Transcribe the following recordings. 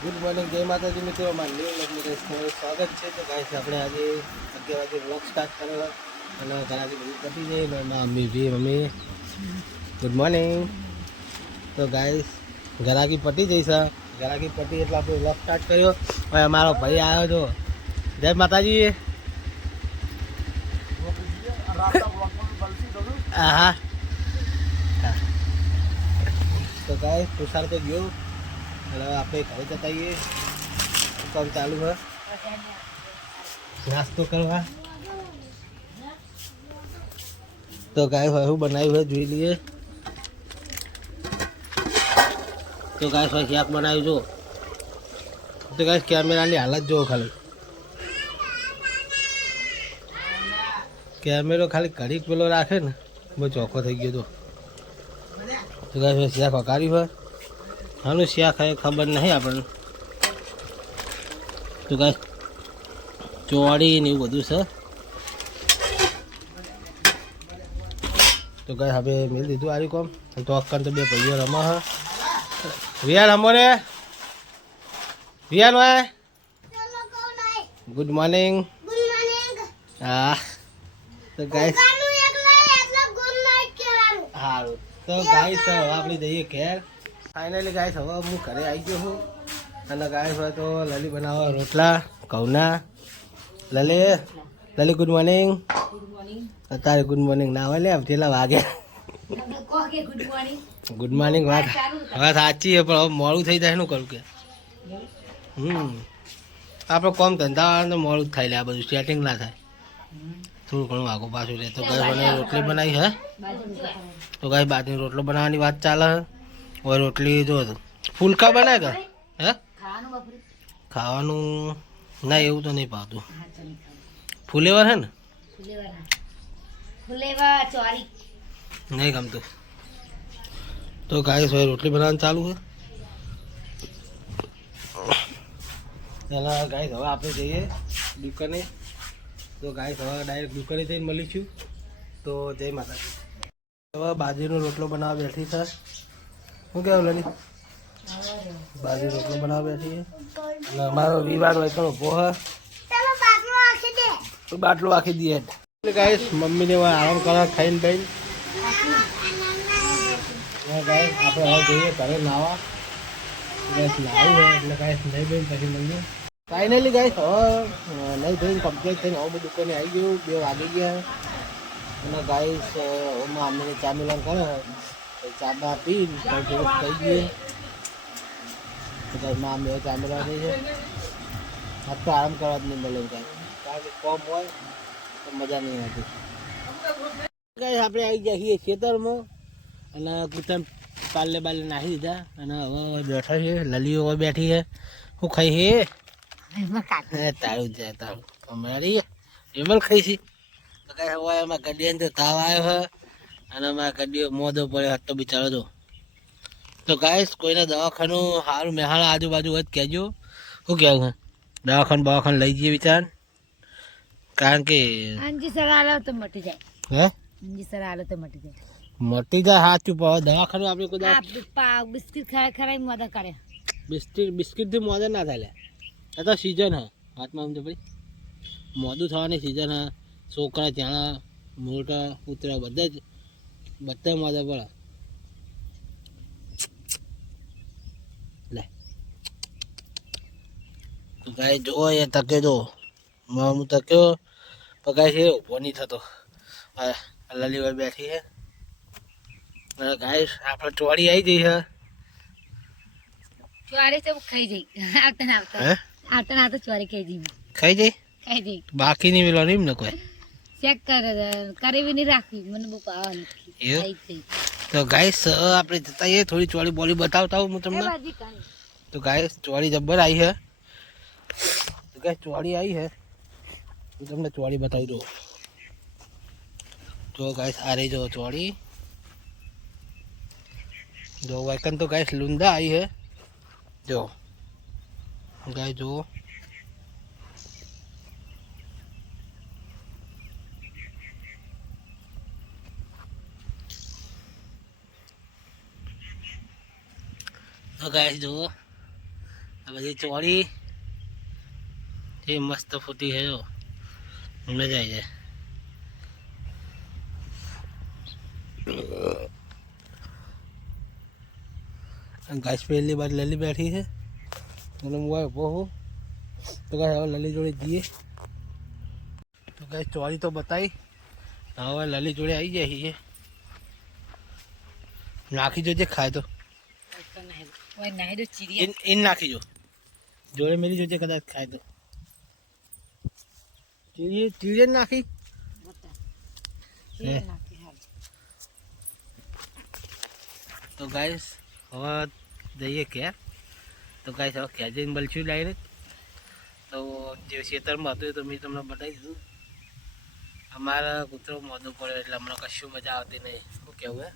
Good morning, જય માતાજી મિત્રો. મારા ન્યૂ વ્લોગમાં તમારું સ્વાગત છે. તો ગાઈસ આપણે આજે 11 વાગે વ્લોગ સ્ટાર્ટ કરેલો અને ઘરાકી બધી પતી જઈ ને મમ્મી ગુડ મોર્નિંગ. તો ગાઈસ ઘરાકી પતી જઈ છે. ઘરાકી પતી એટલે આપણે વ્લોગ સ્ટાર્ટ કર્યો. હવે અમારો ભાઈ આવ્યો તો જય માતાજી. હા તો ગાઈસ તુષાર તો ગયો. હવે આપણે ઘરે જતા આવીએ. કામ ચાલુ है नाश्तो करवा. तो गाय હું બનાવ્યું હોય જોઈ લઈએ. તો ગાય શાક બનાવ્યું જો. તો ગાય કેમેરાની હાલત જો ખાલી. કેમેરો ખાલી ઘડીક પેલો રાખે ને બહુ ચોખ્ખો થઈ ગયો. તો ગાય શાક વઘાર્યું હોય. હાનું શાક ખબર નહીં આપણને. તો ગાય ચોળી ને એવું બધું છે. તો ગાય હવે મેળ દીધું આર્યું કોમ. તો અક્કન તો બે ભાઈઓ રમા હ. રિયાન રમો રે. રિયાન હોય ગુડ મોર્નિંગ. હા તો ગાય સારું. તો ગાય હવે આપણે જઈએ ઘેર. ફાઇનલી ગાય હવે હું ઘરે આવી ગયો છું. અને ગાય હોય તો લલી બનાવો રોટલા ઘઉંના. લલી ગુડ મોર્નિંગ. અત્યારે ગુડ મોર્નિંગ ના હોય લે કેટલા વાગે. ગુડ મોર્નિંગ વાત વાત સાચી છે પણ હવે મોડું થઈ જાય શું કરું કે. આપણે કોમ ધંધા મોડું જ થાય લે. આ બધું સેટિંગ ના થાય. થોડું ઘણું આગું પાછું રહે. તો ગાય મને રોટલી બનાવી હે. તો ગાય બાજરી રોટલો બનાવવાની વાત ચાલે હે. હવે રોટલી જો ફૂલકા બનાવે કે હે ખાવાનું ના એવું તો નહીં પાવતું. ફુલેવર હે ને નહીં ગમતું. તો ગાય હવે રોટલી બનાવવાનું ચાલુ છે. પેલા ગાય હવે આપણે જઈએ દુકાને. તો ગાય હવે ડાયરેક્ટ દુકાને જઈને મળીશું. તો જય માતાજી. હવે બાજરીનો રોટલો બનાવવા બેઠી છે. શું કહેવું લલિત? બાજરી રોટલો બનાવવા બેઠી છે. અને અમારો વિવાદ હોય તો ઉભો હે. બાટલો આખી દઈએ. ગાઈસ મમ્મીને આરામ કરવા ખાઈને ખાઈને ગાઈસ આપણે હવે જઈએ ઘરે નાવા. ગેસ નાવું હોય એટલે ગાઈસ નહીં બેન પછી મળીએ. ફાઇનલી ગાઈસ હવે નહીં થઈને કમ્પ્લીટ થઈને હવે બધું દુકાને આવી ગયું. 2 વાગી ગયા. અને ગાઈસ મમ્મીને ચા મિલાન કરે ચા બા પીને થોડુંક થઈ ગયું. ઘરમાં અમે ચા મિલાન થઈ છે. આજ તો આરામ કરવા જ નહીં મળે ગાઈસ. કારણ કે કોમ હોય તો મજા નહીં આવતી. ગાઈસ આપણે આવી ગયા છીએ ખેતરમાં અને કૂતરાને પાલે બાલે નાખી દીધા. અને હવે બેઠા છે. લલીઓ હવે બેઠી છે. શું ખાઈ છે તારું જાય તારું અમારી એમલ ખાઈ છે. તો કઈ હવે એમાં ગડીએ તો તાવ આવ્યો છે. અને એમાં ગડીઓ મોઢો પડ્યો હતો બિચારો તો. તો ગાઈસ કોઈને દવાખાનું સારું મેહાણા આજુબાજુ હોય તો કહેજો. શું કહેવું છે દવાખાનું લઈ જઈએ વિચાર. કારણ કે મટી જાય સાચું પણ દવાખાનું આપણે કોઈ બિસ્કિટ ખાય બિસ્કિટ થી મોદા ના થાય. એ તો સિઝન હે હાથમાં સમજો ભાઈ. મોદું થવાની સિઝન હે. છોકરા ચાણા મોટા કૂતરા બધા મોદા પડે. લે ગાય જો એ તકે જો હું તક્યો પગાય છે ઊભો નહીં થતો. લલીભાઈ બેઠી છે. ગાય આપણે ચોળી આવી જઈ છે. ચોરી તો ખાઈ જઈ આવતા ચોરી ખાઈ જઈ બાકી નહીં મિલવાનું એમ ને કોઈ ચેક કરી નહીં રાખવી મને બહુ પાવાની. તો ગાઈસ આપણે જતા આવીએ. થોડી ચોળી બોલી બતાવતા હું તમને. તો ગાઈસ ચોળી જબ્બર આવી છે. તો ગાઈસ ચોળી આવી છે. હું તમને ચોળી બતાવી દઉં. જો ગાઈસ આ રહી જો ચોળી. જો વાયકન તો ગાઈસ લુંદા આવી છે. જો ગાય જો ગાય જો પછી ચોરી એ મસ્ત ફૂટી છે, જો મજા આવી જાય. ગાઈસ પહેલી બાર લલી બેઠી છે અને હું ઊભો છું. તો ગાઈસ હવે લલી જોડે જઈએ. તો ગાઈસ ચોરી તો બતાવી, હવે લલી જોડે આવી જાય છે. નાખી જોજે ખાય તો ઇન નાખી જો જોડે મેરી જોજે કદાચ ખાય તો ચીડીએ નાખી. તો ગાઈસ હવે જઈએ ક્યાં. તો ગાઈસ હવે ક્યાં જઈને બલશું ડાયરેક્ટ. તો જે ખેતરમાં હતું તો મેં તમને બતાવી દીધું. અમારા કૂતરો મોદો પડ્યો એટલે હમણાં કશું મજા આવતી નહીં. શું કેવું હે?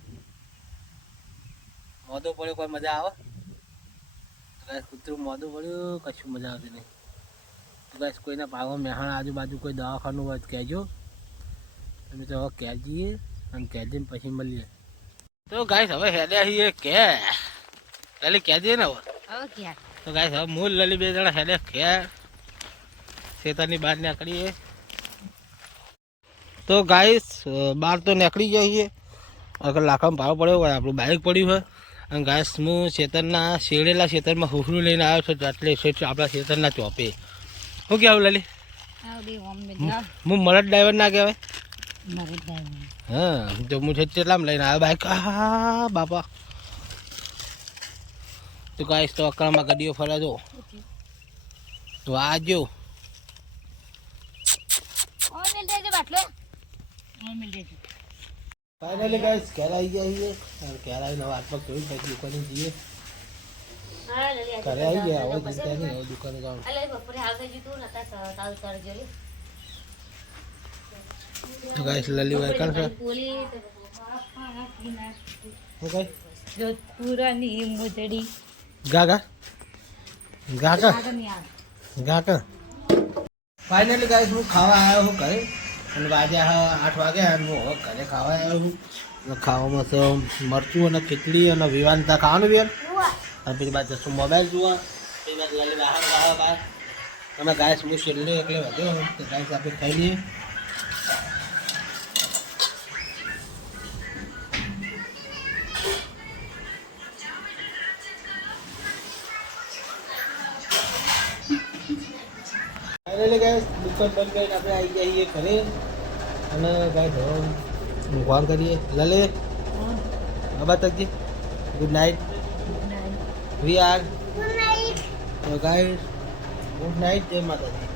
મોદો પડ્યો કોઈ મજા આવે? તો ગાઈસ કૂતરું મોદું પડ્યું કશું મજા આવતી નહીં. તો ગાઈસ કોઈના ભાગો મહેણા આજુબાજુ કોઈ દવાખાનું હોય તો કહેજો. તમે તો હવે ક્યાં જઈએ અને ક્યાં જઈને પછી મળીએ. તો ગાઈસ હવે હેડ્યા છીએ કે લલી ક્યાં જઈએ ને હવે. તો ગાઈસ હવે હું લલી બે જણા હેડ્યા ક્યાં ખેતરની બહાર નીકળીએ. તો ગાઈસ બહાર તો નીકળી જઈએ. અગર લાખમાં ભાવ પડ્યો હોય આપણું બાઇક પડ્યું હોય. અને ગાઈસ હું ખેતરના શેડેલા ખેતરમાં હુફરું લઈને આવ્યો છું. એટલે આપણા ખેતરના ચોપે. શું કહેવું લલી? હું મરદ ડ્રાઈવર ના કહેવાય? હા તો હું કેટલામાં લઈને આવ્યો બાઇક. હા બાપા. તો ગાઈસ તો અકળામાં ગાડીઓ ફરે જો. તો આજો ફાઇનલી ગાઈસ ઘેર આવી ગયા છીએ. અને ઘેર આવીને હાથ પગ ધોઈ પછી દુકાને જઈએ. ઘરે આવી ગયા હવે ચિંતા નહીં, હવે દુકાને જાઉં. તો ગાઈસ લલી ભાઈ કરશે ઓકે જોધપુરાની મોજડી ગાગા ગાગા ગાગા. ફાઇનલી ગાઈસ હું ખાવા આવ્યો છું ઘરે. અને વાગ્યા 8 વાગ્યા અને હું હવે ઘરે ખાવા આવ્યો છું. ખાવામાં તો મરચું અને ખીચડી અને વિવાનતા ખાવાનું વિવાન. અને પેલી બાદ જશું મોબાઈલ જોવા. પેલી બાદ લલી બહાર ખાવા બહાર. અમે ગાઈસ હું છેલ્લે એટલે વધ્યો તો ગાઈસ આપણે ખાઈ લઈએ. ફાઇનલી ગાઈસ દુકાન બંધ કરીને આપણે આવી જઈએ ઘરે. અને ગાઈસ હવે ઊંઘવાનું કરીએ. લલે બાબા તકજી good night. We are guys good night. જય માતાજી.